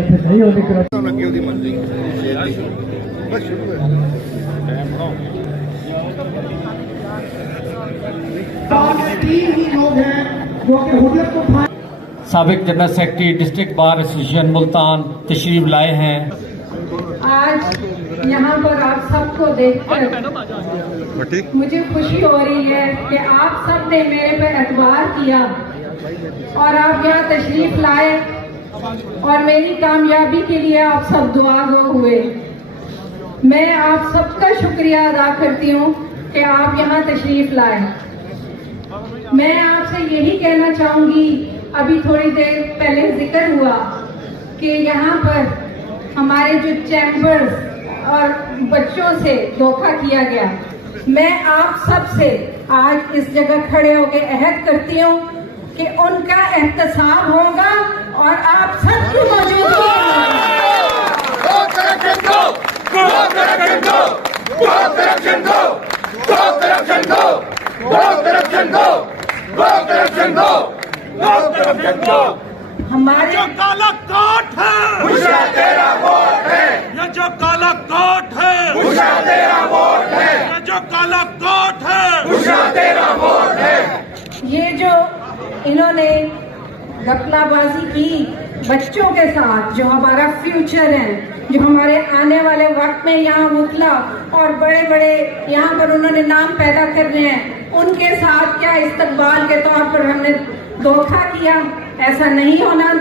ऐसे नहीं होने की साबिक general secretary district bar association Multan तशरीफ लाए हैं। आज यहाँ पर आप सबको देखकर मुझे खुशी हो रही है कि आप सब ने मेरे पे एतबार किया और आप यहाँ तशरीफ लाए और मेरी कामयाबी के लिए आप सब दुआगो हुए। मैं आप सबका शुक्रिया अदा करती हूँ कि आप यहाँ तशरीफ लाए। मैं आपसे यही कहना चाहूंगी, अभी थोड़ी देर पहले जिक्र हुआ कि यहाँ पर हमारे जो चैम्बर्स और बच्चों से धोखा किया गया। मैं आप सब से आज इस जगह खड़े होकर अहद करती हूँ कि उनका एहतसाब होगा और आप सबकी मौजूदगी हमारे जो काला कोट है बुशा तेरा वोट है, ये जो काला कोट है बुशा तेरा वोट है, ये जो काला कोट है बुशा तेरा वोट है। ये जो इन्होंने घपलाबाजी की बच्चों के साथ, जो हमारा फ्यूचर है, जो हमारे आने वाले वक्त में यहाँ मुतला और बड़े बड़े यहाँ पर उन्होंने नाम पैदा करने हैं, उनके साथ क्या इस्तकबाल के तौर पर हमने धोखा किया? ऐसा नहीं होना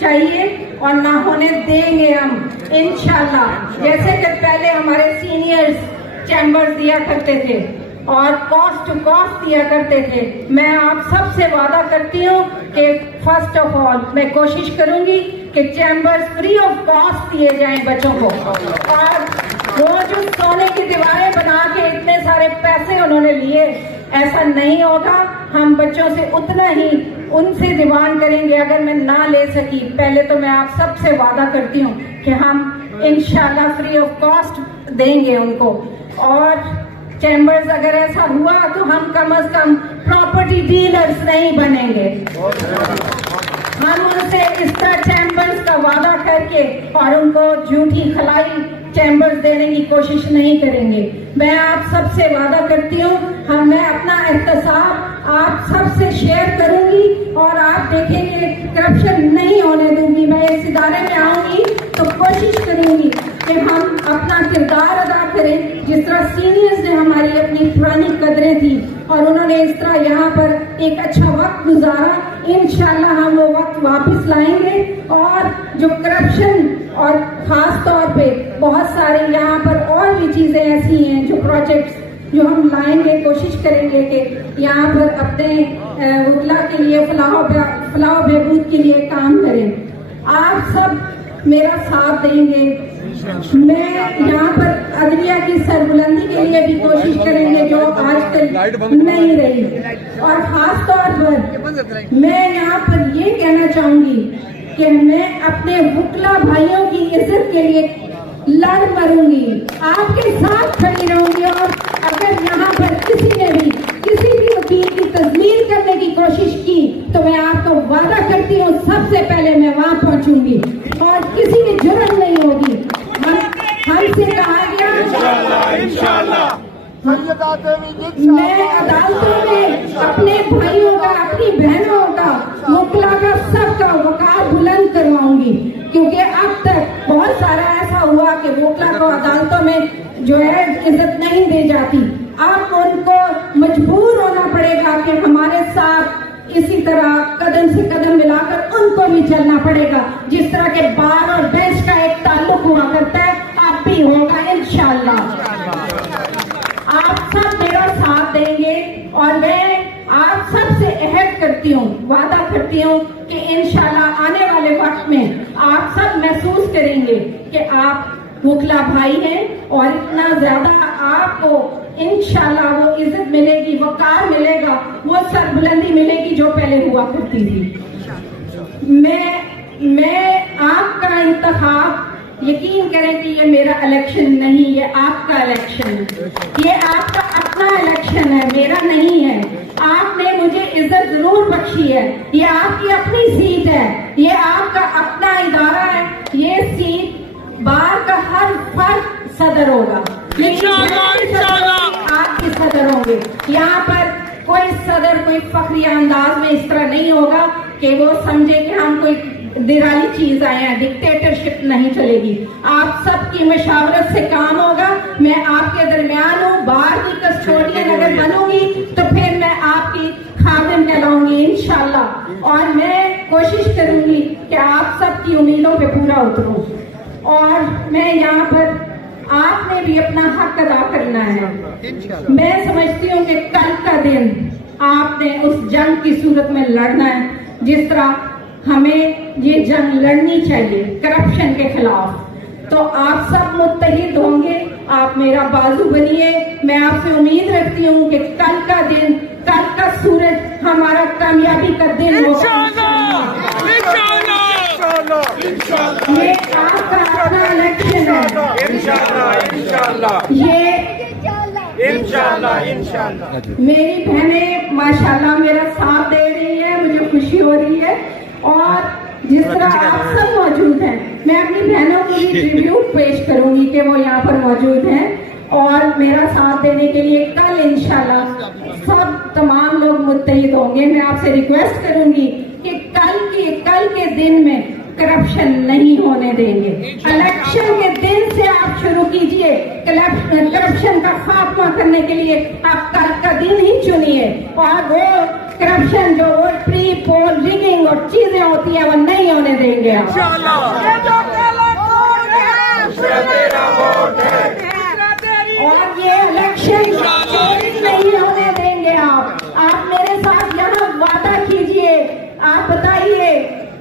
चाहिए और ना होने देंगे हम इंशाल्लाह। जैसे कि पहले हमारे सीनियर्स चैम्बर्स दिया करते थे और कॉस्ट टू कॉस्ट दिया करते थे, मैं आप सबसे वादा करती हूँ कि फर्स्ट ऑफ ऑल मैं कोशिश करूंगी कि चैम्बर्स फ्री ऑफ कॉस्ट दिए जाएं बच्चों को। और वो जो सोने की दीवारें बना के इतने सारे पैसे उन्होंने लिए, ऐसा नहीं होगा। हम बच्चों से उतना ही उनसे डिमांड करेंगे अगर मैं ना ले सकी। पहले तो मैं आप सबसे वादा करती हूँ कि हम इंशाल्लाह फ्री ऑफ कॉस्ट देंगे उनको। और चैम्बर्स अगर ऐसा हुआ तो हम कम से कम प्रॉपर्टी डीलर्स नहीं बनेंगे। हम उनसे इस तरह चैम्बर्स का वादा करके और उनको झूठी खलाई चैम्बर्स देने की कोशिश नहीं करेंगे। मैं आप सबसे वादा करती हूँ, मैं अपना एहतसाब आप सबसे शेयर करूंगी और आप देखेंगे करप्शन नहीं होने दूंगी। मैं इस इदारे में आऊंगी तो कोशिश करूंगी कि हम अपना किरदार अदा करें। जिस तरह सीनियर्स ने हमारी अपनी पुरानी कदरें थी और उन्होंने इस तरह यहाँ पर एक अच्छा वक्त गुजारा, इंशाल्लाह हम वो वक्त वापस लाएंगे। और जो करप्शन और खास तौर पे बहुत सारे यहाँ पर और भी चीजें ऐसी हैं, जो प्रोजेक्ट्स जो हम लाएंगे, कोशिश करेंगे कि यहाँ पर अपने वकला के लिए फलाह बहबूद के लिए काम करें। आप सब मेरा साथ देंगे। मैं यहाँ पर अदलिया की सरबुलंदी के लिए भी कोशिश करेंगे जो आजकल नहीं रही। और खास तौर पर मैं यहाँ पर ये कहना चाहूंगी कि मैं अपने वकला भाइयों की इज्जत के लिए लड़ मरूंगी, आपके साथ खड़ी रहूंगी। और अगर यहाँ पर किसी ने भी किसी भी वकील की तजमीर करने की कोशिश की तो मैं आपको वादा करती हूँ सबसे पहले मैं वहाँ पहुँचूंगी और किसी की जुर्म नहीं होगी। हमसे कहा गया इंशाल्लाह मैं अदालतों में अपने भाइयों का, अपनी बहनों का, वकला का, सबका वकार बुलंद करवाऊंगी। क्योंकि अब तक बहुत सारा ऐसा हुआ कि वकला को अदालतों में जो है इज्जत नहीं दी जाती। अब उनको मजबूर होना पड़ेगा कि हमारे साथ इसी तरह कदम से कदम मिलाकर उनको भी चलना पड़ेगा। जिस तरह के बार और बेंच का एक ताल्लुक हुआ करता है, अब भी होगा इंशाल्लाह। आप सब मेरा साथ देंगे और मैं आप सब से अहद करती हूँ, वादा करती हूँ कि इंशाल्लाह आने वाले वक्त में आप सब महसूस करेंगे कि आप वकला भाई हैं और इतना ज्यादा आपको इंशाल्लाह वो इज्जत मिलेगी, वकार मिलेगा, वो सरबुलंदी मिलेगी जो पहले हुआ करती थी। मैं आपका इंतखाब, यकीन करें कि ये मेरा इलेक्शन नहीं, ये आपका इलेक्शन है, ये आपका अपना इलेक्शन है, मेरा नहीं है। आपने मुझे इज्जत जरूर बख्शी है। ये आपकी अपनी सीट है, ये आपका अपना इदारा है। ये सीट बार का हर फर्द सदर होगा, आपके सदर होंगे। यहाँ पर कोई सदर कोई फखरिया अंदाज में इस तरह नहीं होगा कि वो समझे कि हम कोई निराली चीज आए हैं। डिक्टेटरशिप नहीं चलेगी, आप सबकी मशावरत से काम होगा। मैं आपके दरमियान हूँ, बाहर की कस्टोडियन अगर बनूंगी तो फिर मैं आपकी खादिम कहलाऊंगी इंशाल्लाह। और मैं कोशिश करूंगी कि आप सबकी उम्मीदों पे पूरा उतरूं। और मैं यहाँ पर आपने भी अपना हक अदा करना है। मैं समझती हूँ कि कल का दिन आपने उस जंग की सूरत में लड़ना है जिस तरह हमें ये जंग लड़नी चाहिए करप्शन के खिलाफ। तो आप सब मुत्तहिद होंगे, आप मेरा बाजू बनिए। मैं आपसे उम्मीद रखती हूँ कि कल का दिन, कल का सूरज हमारा कामयाबी का दिन होगा। ये आपका अपना इलेक्शन है, ये इंशाल्लाह। मेरी बहनें माशाल्लाह मेरा साथ दे रही है, मुझे खुशी हो रही है। और जिस तरह आप सब मौजूद हैं, मैं अपनी बहनों को भी ट्रिब्यूट पेश करूंगी कि वो यहाँ पर मौजूद हैं और मेरा साथ देने के लिए कल इंशाल्लाह सब तमाम लोग मुत्तहिद होंगे। मैं आपसे रिक्वेस्ट करूंगी कि कल के दिन में करप्शन नहीं होने देंगे। इलेक्शन के दिन से आप शुरू कीजिए करप्शन का खात्मा करने के लिए। आप कल का दिन ही चुनिए और वो करप्शन जो वो प्री पोल रिगिंग और चीजें होती है वो नहीं होने देंगे आप। और ये इलेक्शन चोरी नहीं होने देंगे आप मेरे साथ यहाँ वादा कीजिए। आप बताइए,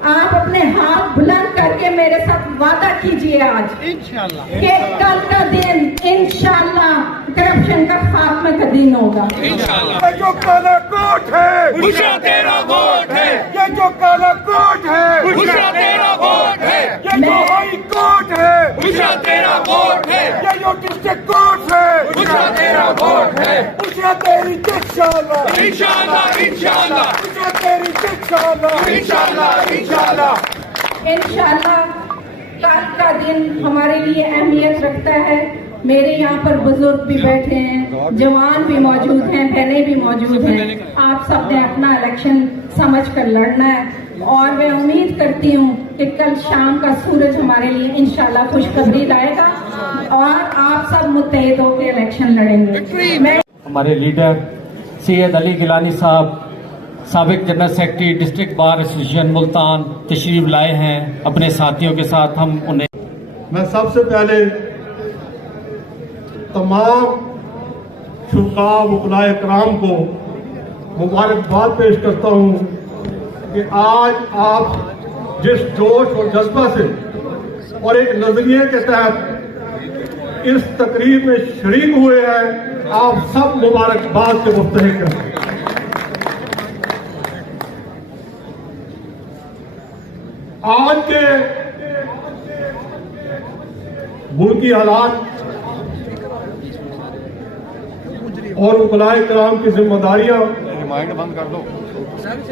आप अपने हाथ बुलंद करके मेरे साथ वादा कीजिए आज कि कल का दिन इंशाल्लाह करप्शन का खात्मा का दिन होगा। ये जो काला कोट है उसे तेरा वोट है, ये जो काला कोट है उसे तेरा वोट है, ये जो हाई कोर्ट है उसे तेरा वोट है, ये जो डिस्ट्रिक्ट कोर्ट है उसे तेरा वोट है, उसे तेरी इंशाल्लाह इंशाल्लाह इंशाल्लाह, उसे तेरी इंशाल्लाह इंशाल्लाह इंशाल्लाह। कल का दिन हमारे लिए अहमियत रखता है। मेरे यहाँ पर बुजुर्ग भी बैठे हैं, जवान भी मौजूद हैं, बहनें भी मौजूद हैं। आप सब ने अपना इलेक्शन समझ कर लड़ना है और मैं उम्मीद करती हूँ कि कल शाम का सूरज हमारे लिए इंशाल्लाह खुशखबरी लाएगा और आप सब मुत्तहिद होकर इलेक्शन लड़ेंगे। मैं हमारे लीडर सैयद अली गिलानी साहब साबिक general secretary district bar association Multan तशरीफ लाए हैं अपने साथियों के साथ। हम उन्हें मैं सबसे पहले तमाम शुरा वकलाए कराम को मुबारकबाद पेश करता हूँ कि आज आप जिस जोश और जज्बा से और एक नजरिए के तहत इस तकरीब में शरीक हुए हैं, आप सब मुबारकबाद के मुस्तहिक हैं। आज के मुल्की हालात और वकलाए कराम की जिम्मेदारियां बंद कर दो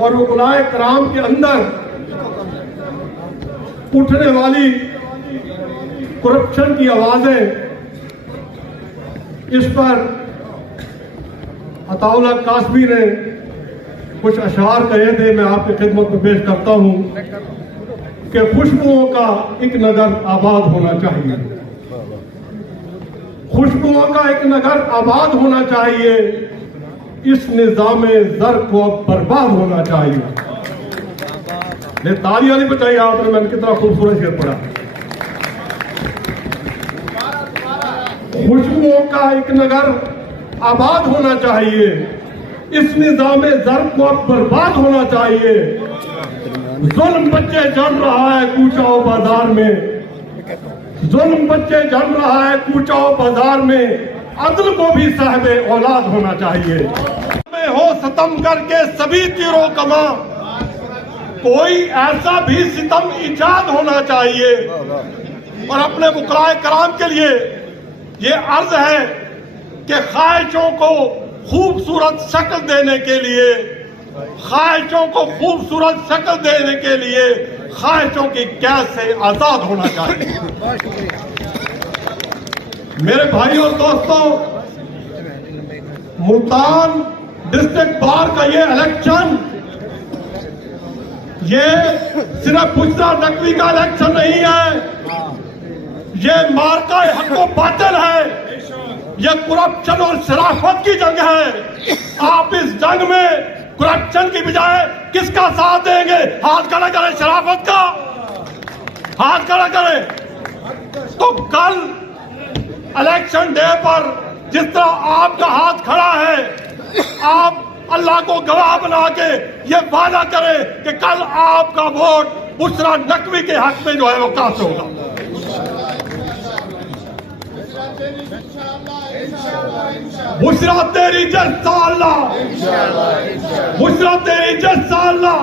और वकलाए कराम के अंदर उठने वाली करप्शन की आवाजें, इस पर अताउल्लाह कासमी ने कुछ अशार कहे थे, मैं आपकी खिदमत में पेश करता हूं कि खुशबुओं का एक नगर आबाद होना चाहिए, खुशबुओं का एक नगर आबाद होना चाहिए, इस निजामे जर को अब बर्बाद होना चाहिए। ने तालियां नहीं बचाई आपने, मैंने कितना खूबसूरत शेर पढ़ा। खुशबुओं का एक नगर आबाद होना चाहिए, इस निजामे जर को अब बर्बाद होना चाहिए। जुल्म बच्चे जल रहा है कूचाओ बाजार में, जुल्म बच्चे जल रहा है कूचाओ बाजार में, अदल को भी साहिबे औलाद होना चाहिए। में हो सितम करके सभी तीरों कमा, कोई ऐसा भी सितम इजाद होना चाहिए। और अपने वकलाए कराम के लिए ये अर्ज है कि ख्वाहिशों को खूबसूरत शक्ल देने के लिए, ख्वाहिशों को खूबसूरत शक्ल देने के लिए ख्वाहिशों की कैद से आजाद होना चाहिए। मेरे भाई और दोस्तों, मुल्तान डिस्ट्रिक्ट बार का ये इलेक्शन, ये सिर्फ बुशरा नकवी का इलेक्शन नहीं है, ये मार्का हक़ बातिल है, ये करप्शन और शराफत की जंग है। आप इस जंग में करप्शन की बजाय किसका साथ देंगे? हाथ खड़ा करें, शराफत का हाथ खड़ा करें। तो कल इलेक्शन डे पर जिस तरह आपका हाथ खड़ा है, आप अल्लाह को गवाह बना के ये वादा करें कि कल आपका वोट बुशरा नकवी के हक में जो है वो कास्ट होगा। बुशरा तेरी जज्बा अल्लाह, बुशरा तेरी जज्बा अल्लाह।